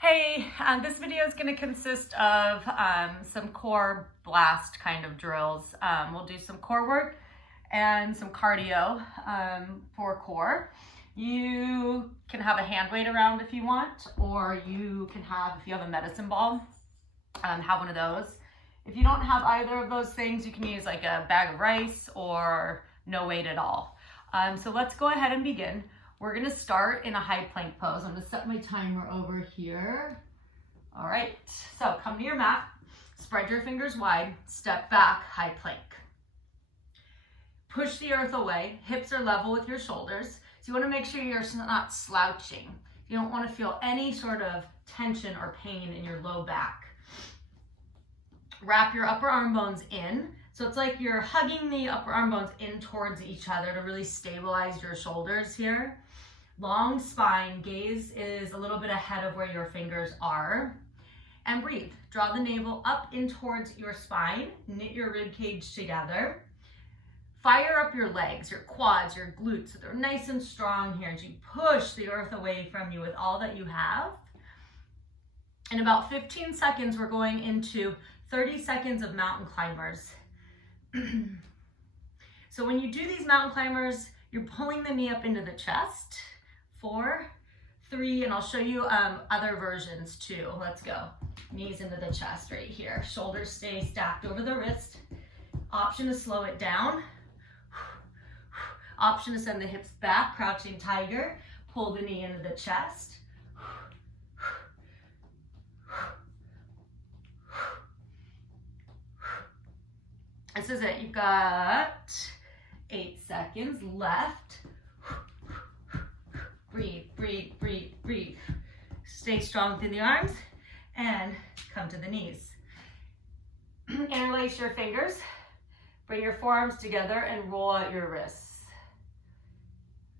Hey, this video is going to consist of some core blast kind of drills. We'll do some core work and some cardio for core. You can have a hand weight around if you want, or you can have, if you have a medicine ball, have one of those. If you don't have either of those things, you can use like a bag of rice or no weight at all. So let's go ahead and begin. We're gonna start in a high plank pose. I'm gonna set my timer over here. All right, so come to your mat, spread your fingers wide, step back, high plank. Push the earth away, hips are level with your shoulders. So you wanna make sure you're not slouching. You don't wanna feel any sort of tension or pain in your low back. Wrap your upper arm bones in. So it's like you're hugging the upper arm bones in towards each other to really stabilize your shoulders here. Long spine, gaze is a little bit ahead of where your fingers are. And breathe. Draw the navel up in towards your spine. Knit your rib cage together. Fire up your legs, your quads, your glutes, so they're nice and strong here as you push the earth away from you with all that you have. In about 15 seconds, we're going into 30 seconds of mountain climbers. So when you do these mountain climbers, you're pulling the knee up into the chest. 4, 3, and I'll show you other versions too. Let's go. Knees into the chest right here. Shoulders stay stacked over the wrist. Option to slow it down. Option to send the hips back, crouching tiger. Pull the knee into the chest. This is it. You've got 8 seconds left. Breathe, breathe, breathe, breathe. Stay strong through the arms and come to the knees. Interlace your fingers. Bring your forearms together and roll out your wrists.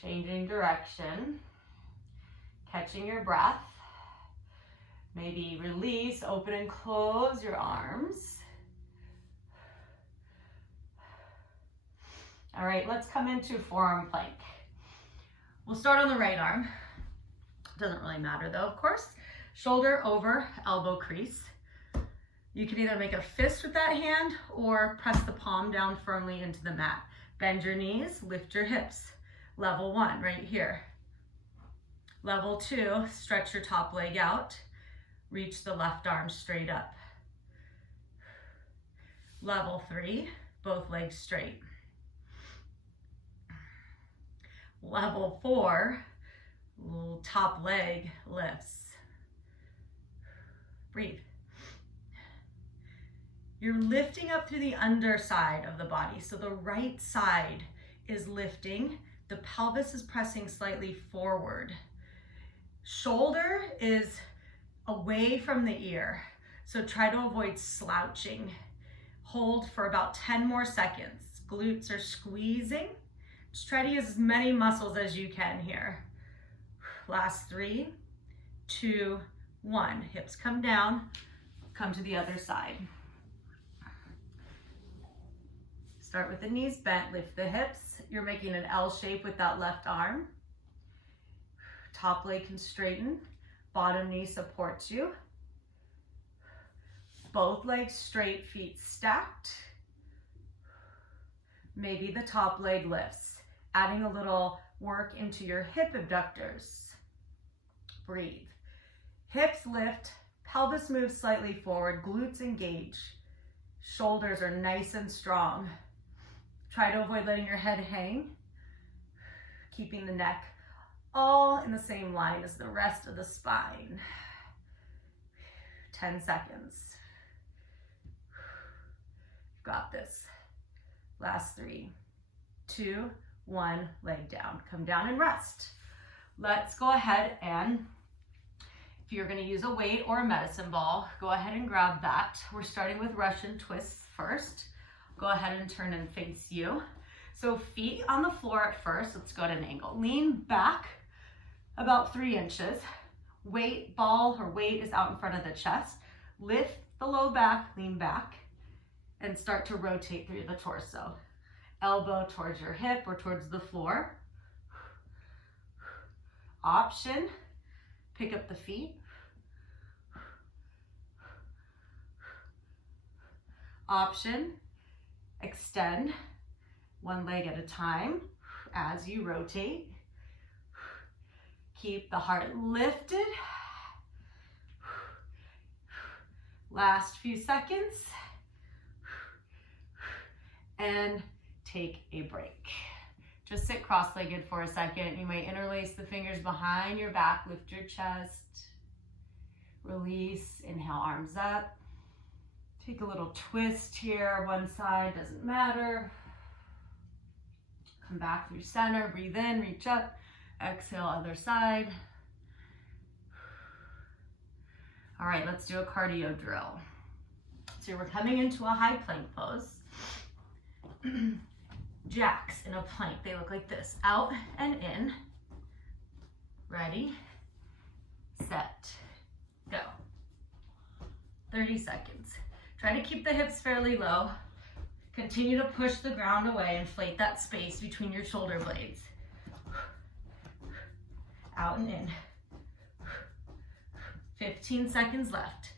Changing direction. Catching your breath. Maybe release, open and close your arms. All right, let's come into forearm plank. We'll start on the right arm. Doesn't really matter though, of course. Shoulder over, elbow crease. You can either make a fist with that hand or press the palm down firmly into the mat. Bend your knees, lift your hips. Level 1, right here. Level 2, stretch your top leg out. Reach the left arm straight up. Level 3, both legs straight. Level 4, top leg lifts. Breathe. You're lifting up through the underside of the body. So the right side is lifting. The pelvis is pressing slightly forward. Shoulder is away from the ear. So try to avoid slouching. Hold for about 10 more seconds. Glutes are squeezing. Just try to use as many muscles as you can here. Last 3, 2, 1. Hips come down, come to the other side. Start with the knees bent, lift the hips. You're making an L shape with that left arm. Top leg can straighten, bottom knee supports you. Both legs straight, feet stacked. Maybe the top leg lifts. Adding a little work into your hip abductors. Breathe. Hips lift, pelvis moves slightly forward, glutes engage. Shoulders are nice and strong. Try to avoid letting your head hang. Keeping the neck all in the same line as the rest of the spine. 10 seconds. Got this. Last 3, 2, 1, leg down. Come down and rest. Let's go ahead and, if you're gonna use a weight or a medicine ball, go ahead and grab that. We're starting with Russian twists first. Go ahead and turn and face you. So feet on the floor at first. Let's go at an angle. Lean back about 3 inches. Weight, ball or weight is out in front of the chest. Lift the low back, lean back, and start to rotate through the torso. Elbow towards your hip or towards the floor. Option, pick up the feet, Option, extend one leg at a time as you rotate. Keep the heart lifted. Last few seconds. And take a break. Just sit cross-legged for a second. You may interlace the fingers behind your back, lift your chest. Release, inhale, arms up. Take a little twist here, one side, doesn't matter. Come back through center, breathe in, reach up. Exhale, other side. All right, let's do a cardio drill. So we're coming into a high plank pose. Jacks in a plank, they look like this, out and in. Ready, set, go. 30 seconds. Try to keep the hips fairly low. Continue to push the ground away, inflate that space between your shoulder blades. Out and in. 15 seconds left.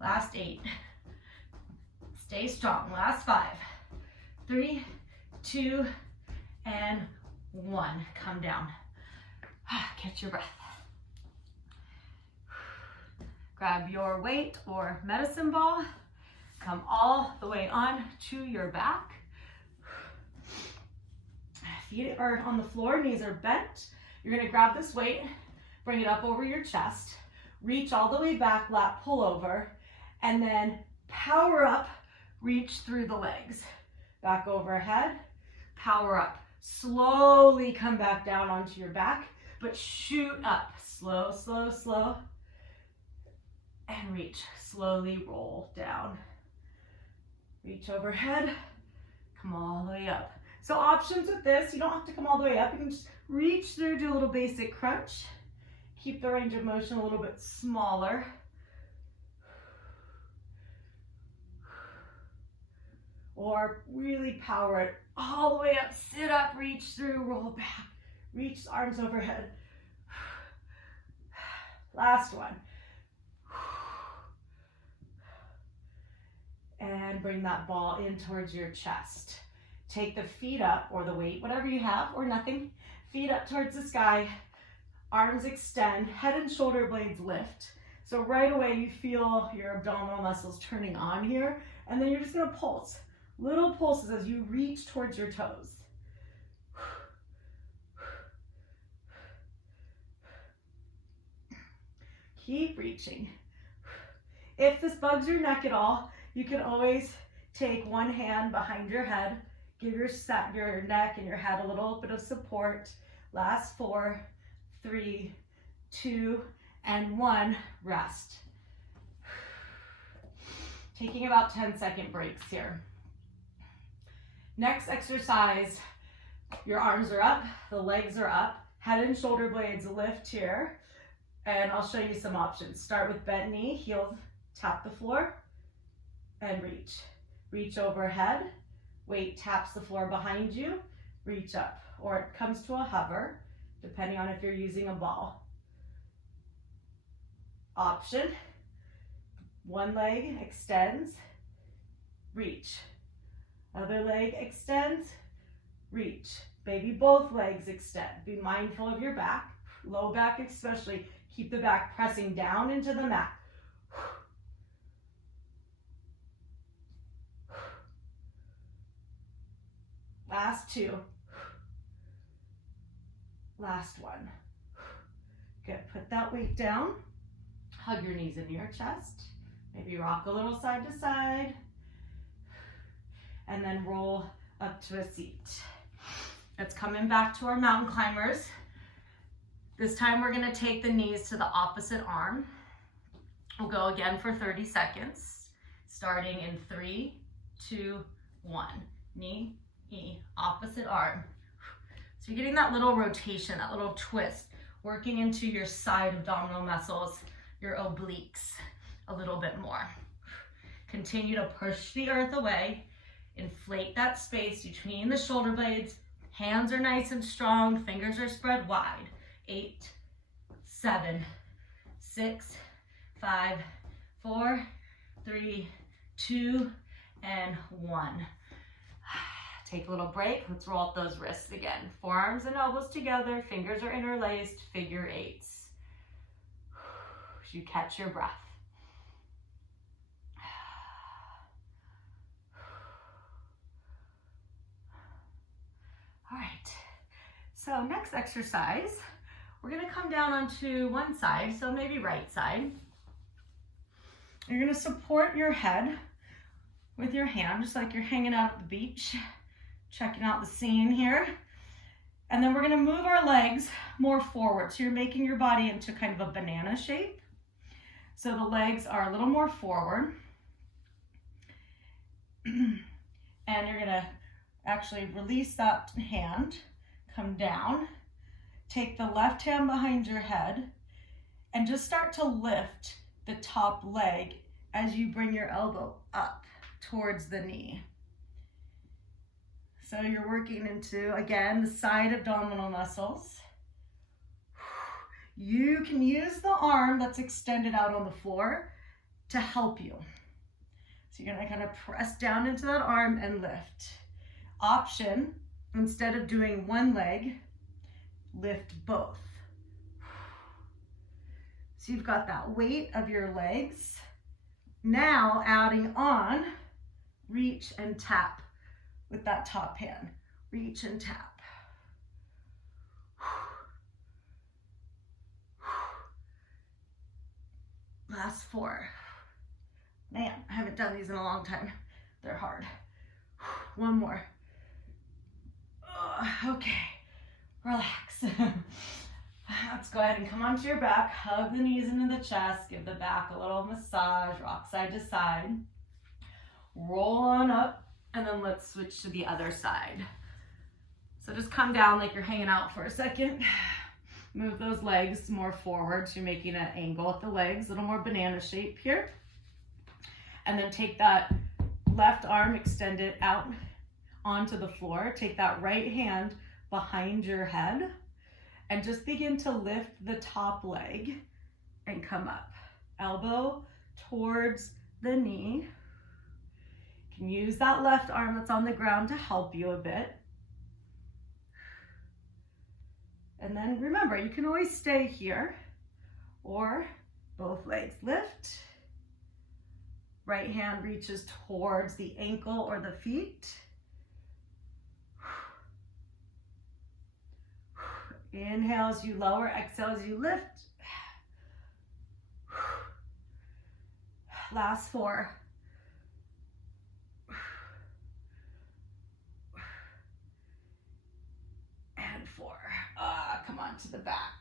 Last 8. Stay strong. Last 5. 3, 2, and 1. Come down. Catch your breath. Grab your weight or medicine ball. Come all the way on to your back. Feet are on the floor, knees are bent. You're gonna grab this weight, bring it up over your chest, reach all the way back, lat pull over, and then power up, reach through the legs. Back overhead, power up. Slowly come back down onto your back, but shoot up. Slow, slow, slow. And reach. Slowly roll down. Reach overhead, come all the way up. So options with this, you don't have to come all the way up. You can just reach through, do a little basic crunch. Keep the range of motion a little bit smaller. Or really power it all the way up. Sit up, reach through, roll back. Reach the arms overhead. Last one. And bring that ball in towards your chest. Take the feet up, or the weight, whatever you have, or nothing. Feet up towards the sky. Arms extend, head and shoulder blades lift. So right away you feel your abdominal muscles turning on here, and then you're just gonna pulse. Little pulses as you reach towards your toes. Keep reaching. If this bugs your neck at all, you can always take one hand behind your head, give your neck and your head a little bit of support. Last 4, 3, 2, and 1, rest. Taking about 10-second breaks here. Next exercise, your arms are up, the legs are up, head and shoulder blades lift here, and I'll show you some options. Start with bent knee, heels tap the floor, and reach. Reach overhead, weight taps the floor behind you, reach up, or it comes to a hover, depending on if you're using a ball. Option, one leg extends, reach. Other leg extends, reach. Maybe both legs extend. Be mindful of your back, low back especially. Keep the back pressing down into the mat. Last 2. Last 1. Good, put that weight down. Hug your knees into your chest. Maybe rock a little side to side. And then roll up to a seat. It's coming back to our mountain climbers. This time we're gonna take the knees to the opposite arm. We'll go again for 30 seconds, starting in 3, 2, 1. Knee, knee, opposite arm. So you're getting that little rotation, that little twist, working into your side abdominal muscles, your obliques a little bit more. Continue to push the earth away. Inflate that space between the shoulder blades. Hands are nice and strong, fingers are spread wide. 8, 7, 6, 5, 4, 3, 2, and 1. Take a little break. Let's roll up those wrists again. Forearms and elbows together. Fingers are interlaced. Figure eights. As you catch your breath. All right. So next exercise, we're going to come down onto one side. So maybe right side. You're going to support your head with your hand, just like you're hanging out at the beach, checking out the scene here. And then we're going to move our legs more forward. So you're making your body into kind of a banana shape. So the legs are a little more forward. And you're going to actually release that hand, come down, take the left hand behind your head, and just start to lift the top leg as you bring your elbow up towards the knee. So you're working into, again, the side abdominal muscles. You can use the arm that's extended out on the floor to help you. So you're gonna kind of press down into that arm and lift. Option, instead of doing one leg, lift both. So you've got that weight of your legs. Now adding on, reach and tap with that top hand. Reach and tap. Last 4. Man, I haven't done these in a long time. They're hard. One more. Okay, relax. Let's go ahead and come onto your back, hug the knees into the chest, give the back a little massage, rock side to side. Roll on up, and then let's switch to the other side. So just come down like you're hanging out for a second. Move those legs more forward, so you're making an angle at the legs, a little more banana shape here. And then take that left arm, extend it out onto the floor. Take that right hand behind your head and just begin to lift the top leg and come up. Elbow towards the knee. You can use that left arm that's on the ground to help you a bit. And then remember, you can always stay here or both legs lift. Right hand reaches towards the ankle or the feet. Inhale as you lower, exhale as you lift. Last 4. And 4. Come on to the back.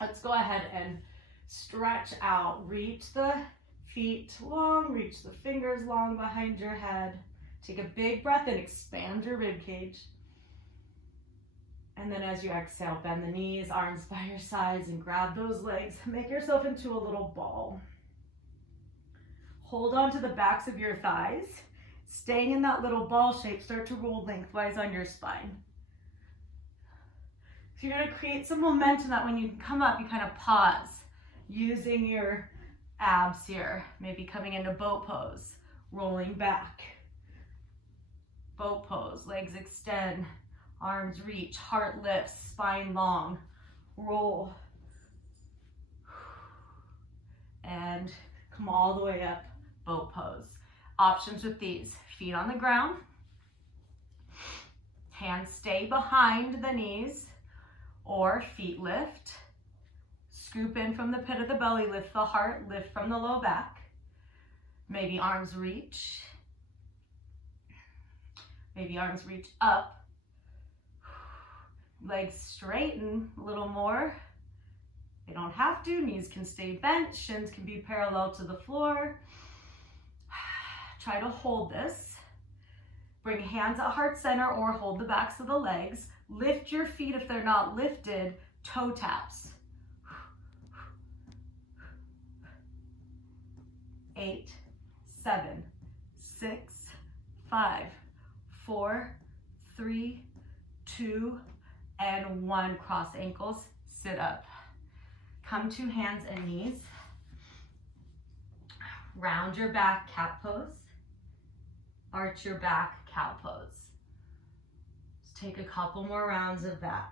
Let's go ahead and stretch out. Reach the feet long, reach the fingers long behind your head. Take a big breath in, expand your rib cage. And then as you exhale, bend the knees, arms by your sides, and grab those legs. Make yourself into a little ball. Hold on to the backs of your thighs. Staying in that little ball shape, start to roll lengthwise on your spine. So you're gonna create some momentum that when you come up, you kind of pause, using your abs here. Maybe coming into boat pose, rolling back. Boat pose, legs extend. Arms reach, heart lifts, spine long, roll. And come all the way up, boat pose. Options with these, feet on the ground. Hands stay behind the knees or feet lift. Scoop in from the pit of the belly, lift the heart, lift from the low back. Maybe arms reach. Maybe arms reach up. Legs straighten a little more. They don't have to. Knees can stay bent. Shins can be parallel to the floor. Try to hold this. Bring hands at heart center or hold the backs of the legs. Lift your feet if they're not lifted. Toe taps. 8, 7, 6, 5, 4, 3, 2, and 1. Cross ankles, sit up. Come to hands and knees. Round your back, cat pose. Arch your back, cow pose. Let's take a couple more rounds of that.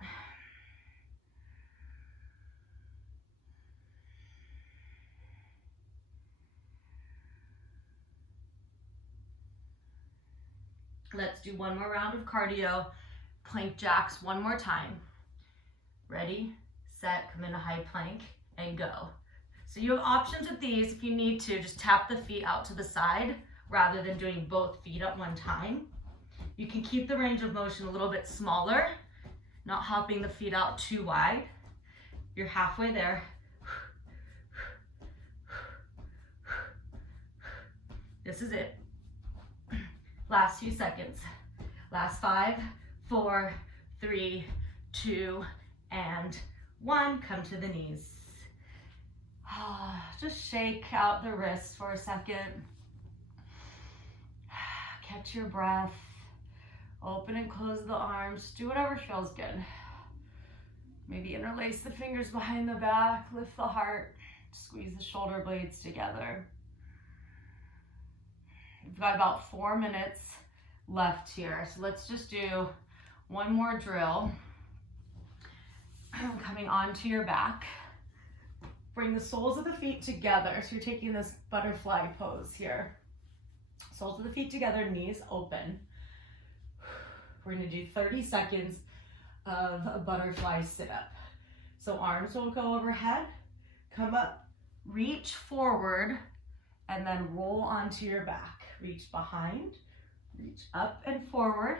Let's do one more round of cardio. Plank jacks one more time. Ready, set, come into high plank, and go. So you have options with these. If you need to, just tap the feet out to the side rather than doing both feet at one time. You can keep the range of motion a little bit smaller, not hopping the feet out too wide. You're halfway there. This is it. Last few seconds. Last 5, 4, 3, 2, and 1. Come to the knees. Just shake out the wrists for a second. Catch your breath. Open and close the arms. Do whatever feels good. Maybe interlace the fingers behind the back. Lift the heart. Squeeze the shoulder blades together. We've got about 4 minutes left here. So let's just do one more drill. Coming onto your back. Bring the soles of the feet together. So you're taking this butterfly pose here. Soles of the feet together, knees open. We're gonna do 30 seconds of a butterfly sit-up. So arms will go overhead, come up, reach forward, and then roll onto your back. Reach behind, reach up and forward.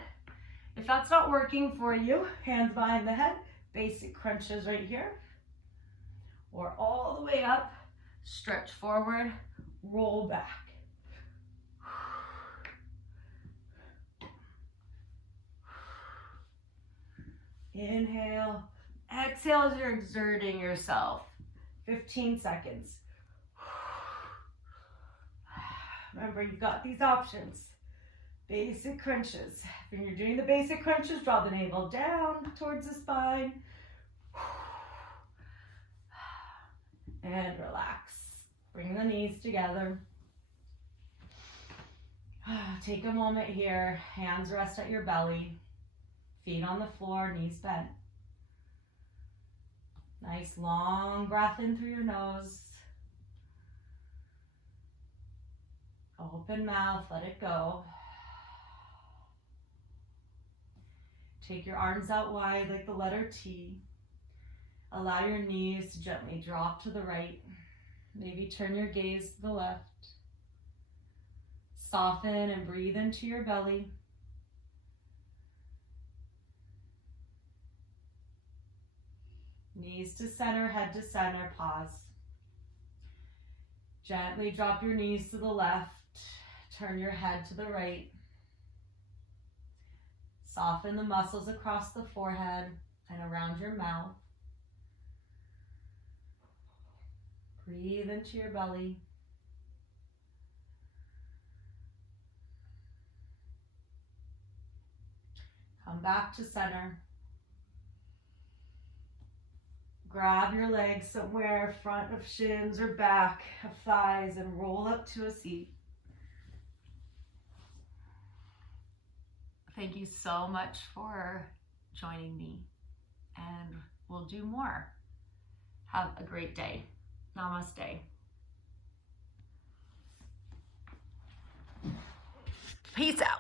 If that's not working for you, hands behind the head, basic crunches right here. Or all the way up, stretch forward, roll back. Inhale, exhale as you're exerting yourself. 15 seconds. Remember, you've got these options. Basic crunches. When you're doing the basic crunches, draw the navel down towards the spine. And relax. Bring the knees together. Take a moment here. Hands rest at your belly. Feet on the floor, knees bent. Nice long breath in through your nose. Open mouth, let it go. Take your arms out wide like the letter T. Allow your knees to gently drop to the right. Maybe turn your gaze to the left. Soften and breathe into your belly. Knees to center, head to center, pause. Gently drop your knees to the left. Turn your head to the right. Soften the muscles across the forehead and around your mouth. Breathe into your belly. Come back to center. Grab your legs somewhere, front of shins or back of thighs, and roll up to a seat. Thank you so much for joining me, and we'll do more. Have a great day. Namaste. Peace out.